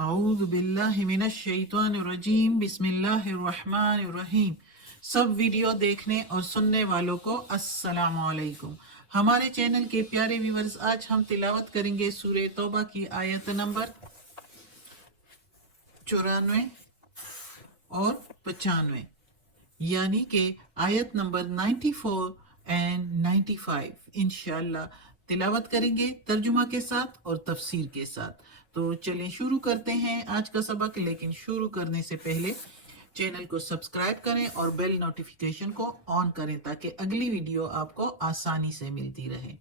اعوذ باللہ من الشیطان الرجیم بسم اللہ الرحمن الرحیم۔ سب ویڈیو دیکھنے اور سننے والوں کو السلام علیکم۔ ہمارے چینل کے پیارے ویورز، آج ہم تلاوت کریں گے سورہ توبہ کی آیت نمبر 94 اور 95، یعنی کہ آیت نمبر 94 اینڈ 95 انشاءاللہ تلاوت کریں گے ترجمہ کے ساتھ اور تفسیر کے ساتھ۔ تو چلیں شروع کرتے ہیں آج کا سبق، لیکن شروع کرنے سے پہلے چینل کو سبسکرائب کریں اور بیل نوٹیفیکیشن کو آن کریں تاکہ اگلی ویڈیو آپ کو آسانی سے ملتی رہے۔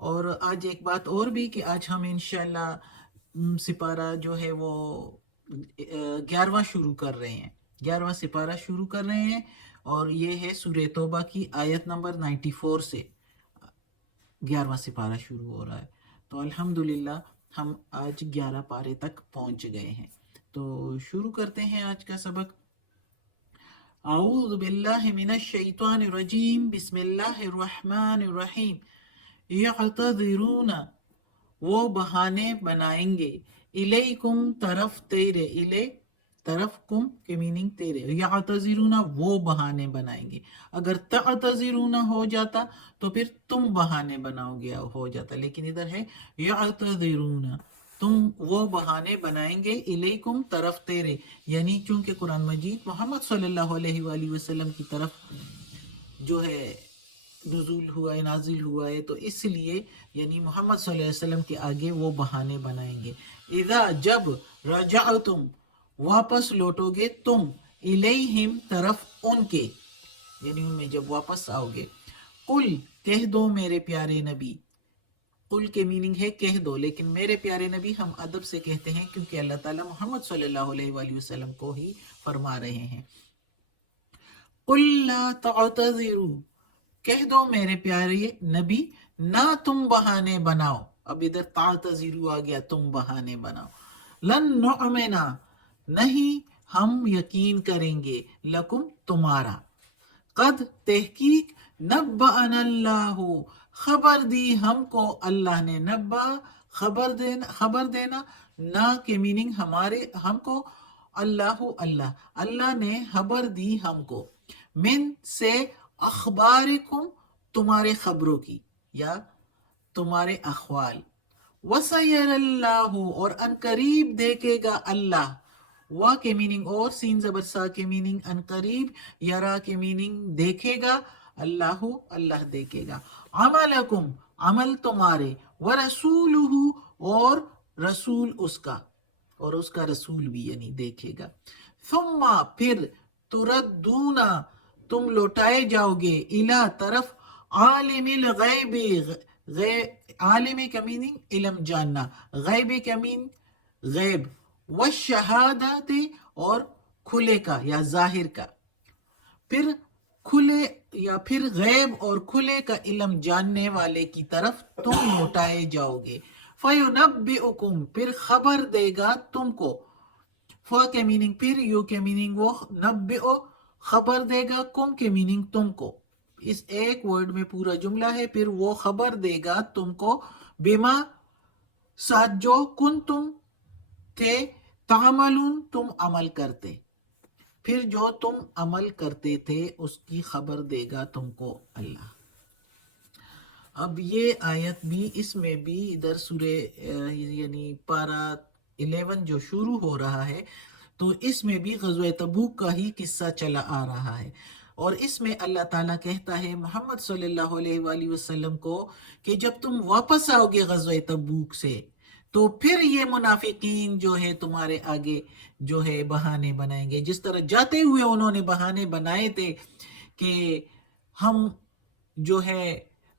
اور آج ایک بات اور بھی کہ آج ہم انشاءاللہ سپارہ جو ہے وہ 11واں شروع کر رہے ہیں، 11واں سپارہ شروع کر رہے ہیں، اور یہ ہے سورہ توبہ کی آیت نمبر 94 سے 11واں سپارہ شروع ہو رہا ہے۔ تو الحمدللہ ہم آج 11 پارے تک پہنچ گئے ہیں۔ تو شروع کرتے ہیں آج کا سبق۔ اعوذ باللہ من الشیطان الرجیم بسم اللہ الرحمن الرحیم۔ یعتذرون، وہ بہانے بنائیں گے، الیکم، طرف تیرے، الی طرف، کم کے میننگ تیرے، یعتذرون وہ بہانے بنائیں گے۔ اگر تعتذرون ہو جاتا تو پھر تم بہانے بناؤ گے ہو جاتا، لیکن ادھر ہے یعتذرون، تم وہ بہانے بنائیں گے، الیکم طرف تیرے، یعنی چونکہ قرآن مجید محمد صلی اللہ علیہ وآلہ وسلم کی طرف جو ہے نزول ہوا ہے، نازل ہوا ہے، تو اس لیے یعنی محمد صلی اللہ علیہ وسلم کے آگے وہ بہانے بنائیں گے۔ اذا، جب، رجعتم، واپس لوٹو گے تم، الیہم، طرف ان کے، یعنی ان میں جب واپس آؤ گے، قل، کہہ دو میرے پیارے نبی، قل کے میننگ ہے کہہ دو، لیکن میرے پیارے نبی ہم ادب سے کہتے ہیں کیونکہ اللہ تعالیٰ محمد صلی اللہ علیہ وآلہ وسلم کو ہی فرما رہے ہیں۔ قل لا تعتذروا، کہہ دو میرے پیارے نبی، نہ تم بہانے بناؤ، اب ادھر تعتذروا آ گیا، تم بہانے بناؤ، لن نؤمنا، نہیں ہم یقین کریں گے، لکم، تمہارا، قد، تحقیق، نبأنا اللہ، خبر دی ہم کو اللہ نے، نبا، خبر دینا، نہ کے میننگ ہمارے، ہم کو، اللہ، اللہ نے خبر دی ہم کو، من، سے، اخبارکم، تمہارے خبروں کی یا تمہارے احوال، وَسَيَرَ اللَّهُ، اور ان قریب دیکھے گا اللہ، وا کے میننگ اور، سین زبر سا کے میننگ ان قریب، یرا کے میننگ دیکھے گا، اللہ دیکھے گا، عملکم، عمل تمہارے، وَرَسُولُهُ، اور رسول اس کا، اور اس کا رسول بھی یعنی دیکھے گا، ثم، پھر، تردون، تم لوٹائے جاؤ گے، الی، طرف، عالم الغیب، عالم کا میننگ علم جاننا، غیب کا میننگ غیب، والشہادت، اور کھلے کا یا ظاہر کا، پھر کھلے یا پھر غیب اور کھلے کا علم جاننے والے کی طرف تم لوٹائے جاؤ گے، فَيُنَبِّئُكُمْ، پھر خبر دے گا تم کو، فا کے میننگ پھر، یو کے میننگ وہ، نبئو، خبر دے گا، کم کے میننگ تم کو، اس ایک ورڈ میں پورا جملہ ہے، پھر وہ خبر دے گا تم کو، بما، ساتھ جو، کن تم تھے، تعملون، تم عمل کرتے، پھر جو تم عمل کرتے تھے اس کی خبر دے گا تم کو اللہ۔ اب یہ آیت بھی، اس میں بھی ادھر سورہ یعنی پارہ 11 جو شروع ہو رہا ہے، تو اس میں بھی غزوہ تبوک کا ہی قصہ چلا آ رہا ہے، اور اس میں اللہ تعالیٰ کہتا ہے محمد صلی اللہ علیہ وآلہ وسلم کو کہ جب تم واپس آؤ گے غزوہ تبوک سے تو پھر یہ منافقین جو ہے تمہارے آگے جو ہے بہانے بنائیں گے، جس طرح جاتے ہوئے انہوں نے بہانے بنائے تھے کہ ہم جو ہے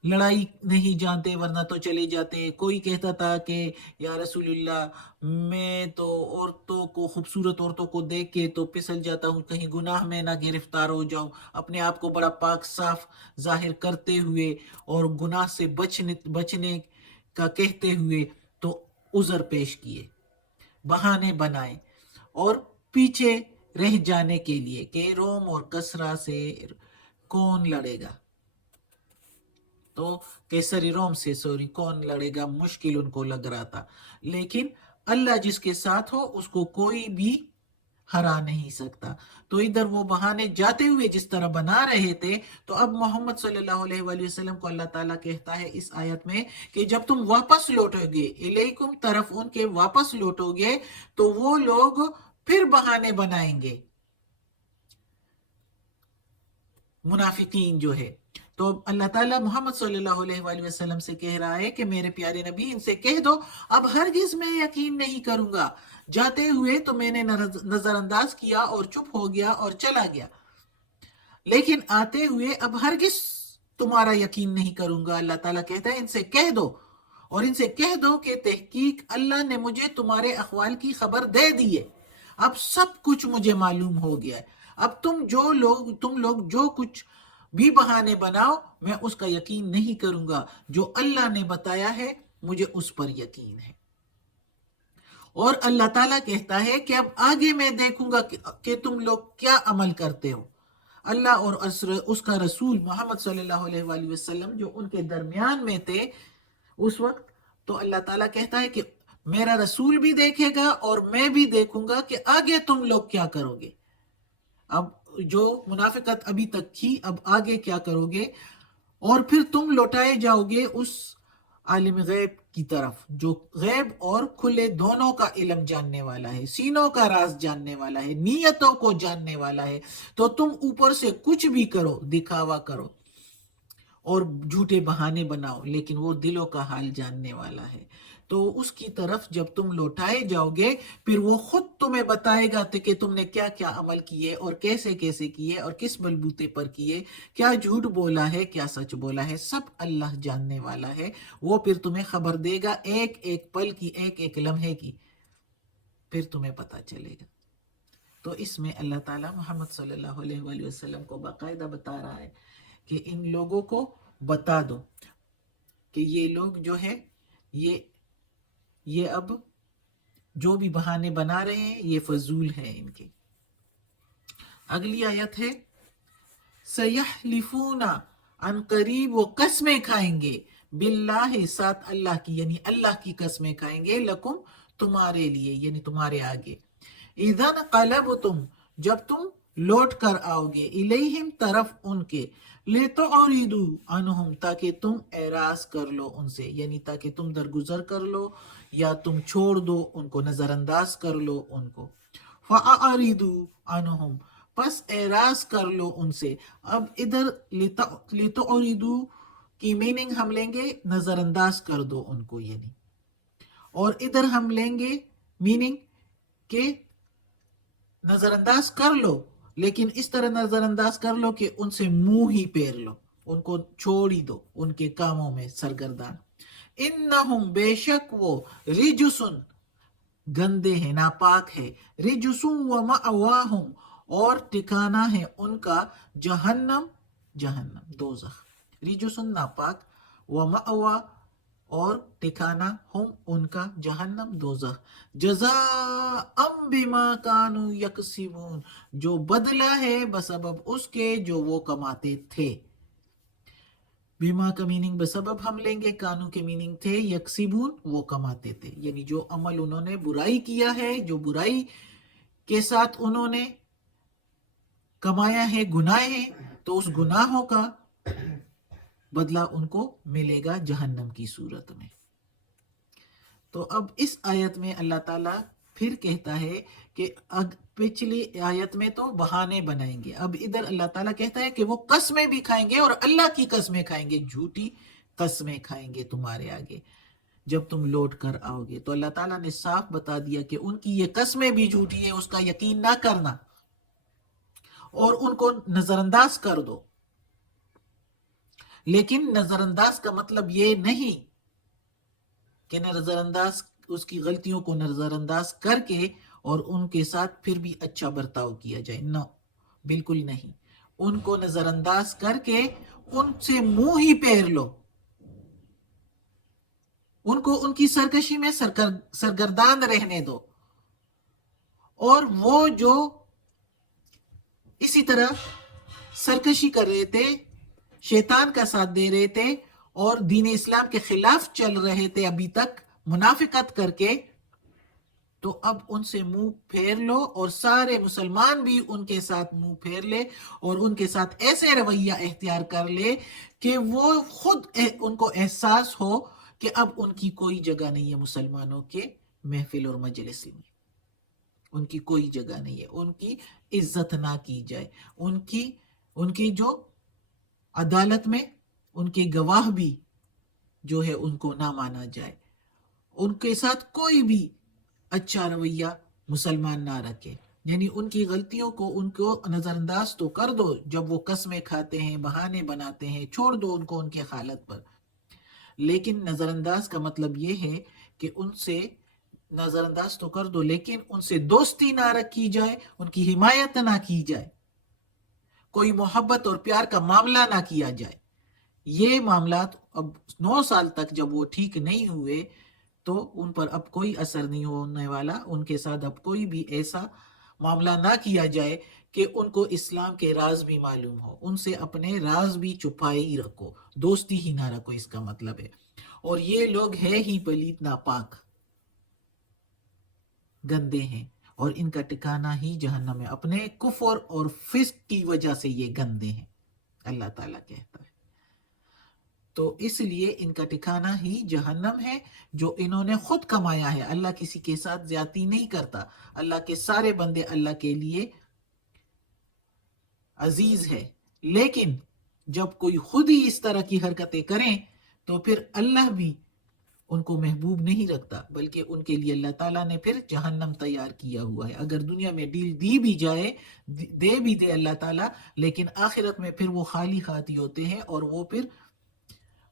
لڑائی نہیں جانتے ورنہ تو چلے جاتے، کوئی کہتا تھا کہ یا رسول اللہ میں تو عورتوں کو، خوبصورت عورتوں کو دیکھ کے تو پھسل جاتا ہوں، کہیں گناہ میں نہ گرفتار ہو جاؤں، اپنے آپ کو بڑا پاک صاف ظاہر کرتے ہوئے اور گناہ سے بچنے کا کہتے ہوئے تو عذر پیش کیے، بہانے بنائے، اور پیچھے رہ جانے کے لیے کہ روم اور کسرا سے کون لڑے گا، تو کیسری روم سے کون لڑے گا، مشکل ان کو لگ رہا تھا، لیکن اللہ جس کے ساتھ ہو اس کو کوئی بھی ہرا نہیں سکتا. تو ادھر وہ بہانے جاتے ہوئے جس طرح بنا رہے تھے، تو اب محمد صلی اللہ علیہ وآلہ وسلم کو اللہ تعالیٰ کہتا ہے اس آیت میں کہ جب تم واپس لوٹو گے الیکم طرف ان کے واپس لوٹو گے تو وہ لوگ پھر بہانے بنائیں گے، منافقین جو ہے. تو اللہ تعالیٰ محمد صلی اللہ علیہ وآلہ وسلم سے کہہ رہا ہے کہ میرے پیارے نبی ان سے کہہ دو اب ہرگز میں یقین نہیں کروں گا. جاتے ہوئے تو میں نے نظر انداز کیا اور چپ ہو گیا اور چلا گیا، لیکن آتے ہوئے اب ہرگز تمہارا یقین نہیں کروں گا. اللہ تعالیٰ کہتا ہے ان سے کہہ دو، اور ان سے کہہ دو کہ تحقیق اللہ نے مجھے تمہارے احوال کی خبر دے دی ہے، اب سب کچھ مجھے معلوم ہو گیا ہے. اب تم لوگ جو کچھ بھی بہانے بناؤ میں اس کا یقین نہیں کروں گا، جو اللہ نے بتایا ہے مجھے اس پر یقین ہے. اور اللہ تعالیٰ کہتا ہے کہ اب آگے میں دیکھوں گا کہ تم لوگ کیا عمل کرتے ہو. اللہ اور اس کا رسول محمد صلی اللہ علیہ وآلہ وسلم جو ان کے درمیان میں تھے اس وقت، تو اللہ تعالیٰ کہتا ہے کہ میرا رسول بھی دیکھے گا اور میں بھی دیکھوں گا کہ آگے تم لوگ کیا کرو گے. اب جو منافقت ابھی تک تھی اب آگے کیا کرو گے، اور پھر تم لوٹائے جاؤ گے اس عالم غیب کی طرف جو غیب اور کھلے دونوں کا علم جاننے والا ہے، سینوں کا راز جاننے والا ہے، نیتوں کو جاننے والا ہے. تو تم اوپر سے کچھ بھی کرو، دکھاوا کرو اور جھوٹے بہانے بناؤ، لیکن وہ دلوں کا حال جاننے والا ہے. تو اس کی طرف جب تم لوٹائے جاؤ گے پھر وہ خود تمہیں بتائے گا کہ تم نے کیا کیا عمل کیے اور کیسے کیسے کیے اور کس بلبوتے پر کیے، کیا جھوٹ بولا ہے کیا سچ بولا ہے، سب اللہ جاننے والا ہے. وہ پھر تمہیں خبر دے گا ایک ایک پل کی، ایک ایک لمحے کی، پھر تمہیں پتا چلے گا. تو اس میں اللہ تعالیٰ محمد صلی اللہ علیہ وآلہ وسلم کو باقاعدہ بتا رہا ہے کہ ان لوگوں کو بتا دو کہ یہ لوگ جو ہے یہ اب جو بھی بہانے بنا رہے ہیں یہ فضول ہیں ان کے. اگلی آیت ہے سَيَحْلِفُونَ، ان قریب وہ قسمیں کھائیں گے، باللہ ساتھ اللہ کی، یعنی اللہ کی قسمیں کھائیں گے، لکم تمہارے لیے یعنی تمہارے آگے، اِذَا انقلبتم جب تم لوٹ کر آؤ گے، الیہم طرف ان کے، لِتُعْرِضُوا عَنْهُمْ تاکہ تم اعراض کر لو ان سے، یعنی تاکہ تم درگزر کر لو یا تم چھوڑ دو ان کو، نظر انداز کر لو ان کو. فَأَعْرِضُوا عَنْهُمْ پس اعراض کر لو ان سے. اب ادھر لِتُعْرِضُوا کی میننگ ہم لیں گے نظر انداز کر دو ان کو یعنی، اور ادھر ہم لیں گے میننگ کہ نظر انداز کر لو، لیکن اس طرح نظر انداز کر لو کہ ان سے منہ ہی پھیر لو، ان کو چھوڑ ہی دو ان کے کاموں میں سرگردان. انہم بے شک وہ، رجسن گندے ہیں، ناپاک ہے، رجسن ومأواہم اور ٹھکانہ ہے ان کا جہنم دوزخ. رجسن ناپاک، ومأوا اور ٹھکانہ ہم ان کا جہنم دوزخ، جزاء بما کانوا یکسبون جو بدلہ ہے بسبب اس کے جو وہ کماتے تھے. بیما کا میننگ بسبب ہم لیں گے، کانو کے میننگ تھے، یکسبون وہ کماتے تھے، یعنی جو عمل انہوں نے برائی کیا ہے، جو برائی کے ساتھ انہوں نے کمایا ہے، گناہ ہے، تو اس گناہوں کا بدلہ ان کو ملے گا جہنم کی صورت میں. تو اب اس آیت میں اللہ تعالیٰ پھر کہتا ہے کہ پچھلی آیت میں تو بہانے بنائیں گے، اب ادھر اللہ تعالیٰ کہتا ہے کہ وہ قسمیں بھی کھائیں گے اور اللہ کی قسمیں کھائیں گے، جھوٹی قسمیں کھائیں گے تمہارے آگے جب تم لوٹ کر آؤ گے. تو اللہ تعالیٰ نے صاف بتا دیا کہ ان کی یہ قسمیں بھی جھوٹی ہے، اس کا یقین نہ کرنا اور ان کو نظر انداز کر دو. لیکن نظر انداز کا مطلب یہ نہیں کہ نظر انداز اس کی غلطیوں کو نظر انداز کر کے اور ان کے ساتھ پھر بھی اچھا برتاؤ کیا جائے، نو، بالکل نہیں. ان کو نظر انداز کر کے ان سے منہ ہی پھیر لو، ان کو ان کی سرکشی میں سرگردان رہنے دو. اور وہ جو اسی طرح سرکشی کر رہے تھے، شیطان کا ساتھ دے رہے تھے اور دین اسلام کے خلاف چل رہے تھے ابھی تک منافقت کر کے، تو اب ان سے منہ پھیر لو اور سارے مسلمان بھی ان کے ساتھ منہ پھیر لے اور ان کے ساتھ ایسے رویہ اختیار کر لے کہ وہ خود ان کو احساس ہو کہ اب ان کی کوئی جگہ نہیں ہے مسلمانوں کے محفل اور مجلس میں، ان کی کوئی جگہ نہیں ہے، ان کی عزت نہ کی جائے، ان کی جو عدالت میں ان کے گواہ بھی جو ہے ان کو نہ مانا جائے، ان کے ساتھ کوئی بھی اچھا رویہ مسلمان نہ رکھے، یعنی ان کی غلطیوں کو ان کو نظر انداز تو کر دو، جب وہ قسمیں کھاتے ہیں بہانے بناتے ہیں چھوڑ دو ان کو ان کے حالت پر، لیکن نظر انداز کا مطلب یہ ہے کہ ان سے نظر انداز تو کر دو لیکن ان سے دوستی نہ رکھی جائے، ان کی حمایت نہ کی جائے، کوئی محبت اور پیار کا معاملہ نہ کیا جائے۔ یہ معاملات اب 9 سال تک جب وہ ٹھیک نہیں ہوئے تو ان پر اب کوئی اثر نہیں ہونے والا، ان کے ساتھ اب کوئی بھی ایسا معاملہ نہ کیا جائے کہ ان کو اسلام کے راز بھی معلوم ہو، ان سے اپنے راز بھی چھپائے ہی رکھو، دوستی ہی نہ رکھو، اس کا مطلب ہے۔ اور یہ لوگ ہے ہی پلیت ناپاک، گندے ہیں، اور ان کا ٹھکانہ ہی جہنم ہے، اپنے کفر اور فسق کی وجہ سے یہ گندے ہیں، اللہ تعالیٰ کہتا ہے۔ تو اس لیے ان کا ٹھکانہ ہی جہنم ہے جو انہوں نے خود کمایا ہے۔ اللہ کسی کے ساتھ زیادتی نہیں کرتا، اللہ کے سارے بندے اللہ کے لیے عزیز ہے، لیکن جب کوئی خود ہی اس طرح کی حرکتیں کریں تو پھر اللہ بھی ان کو محبوب نہیں رکھتا، بلکہ ان کے لیے اللہ تعالیٰ نے پھر جہنم تیار کیا ہوا ہے۔ اگر دنیا میں ڈیل دی بھی جائے، دے بھی دے اللہ تعالیٰ، لیکن آخرت میں پھر وہ خالی ہاتھی ہوتے ہیں اور وہ پھر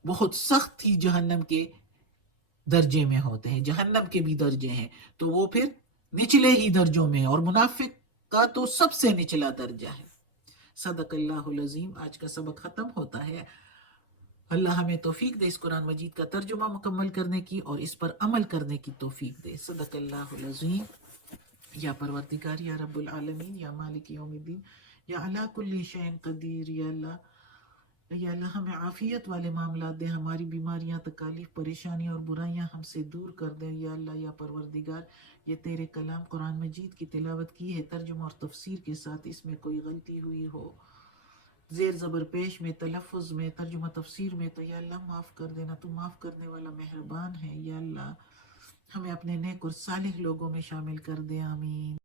بہت سخت ہی جہنم کے درجے میں ہوتے ہیں، جہنم کے بھی درجے ہیں، تو وہ پھر نچلے ہی درجوں میں ہیں، اور منافق کا تو سب سے نچلا درجہ ہے۔ صدق اللہ العظیم۔ آج کا سبق ختم ہوتا ہے۔ اللہ ہمیں توفیق دے اس قرآن مجید کا ترجمہ مکمل کرنے کی اور اس پر عمل کرنے کی توفیق دے۔ صدق اللہ العظیم۔ یا پروردگار، یا رب العالمین، یا مالک یوم الدین، یا علی کل شیء قدیر، یا اللہ ہمیں عافیت والے معاملات دے، ہماری بیماریاں، تکالیف، پریشانیاں اور برائیاں ہم سے دور کر دے یا اللہ۔ یا پروردگار، یہ تیرے کلام قرآن مجید کی تلاوت کی ہے ترجمہ اور تفسیر کے ساتھ، اس میں کوئی غلطی ہوئی ہو زیر زبر پیش میں، تلفظ میں، ترجمہ تفسیر میں، تو یا اللہ معاف کر دینا، تو معاف کرنے والا مہربان ہے۔ یا اللہ ہمیں اپنے نیک اور صالح لوگوں میں شامل کر دے، آمین۔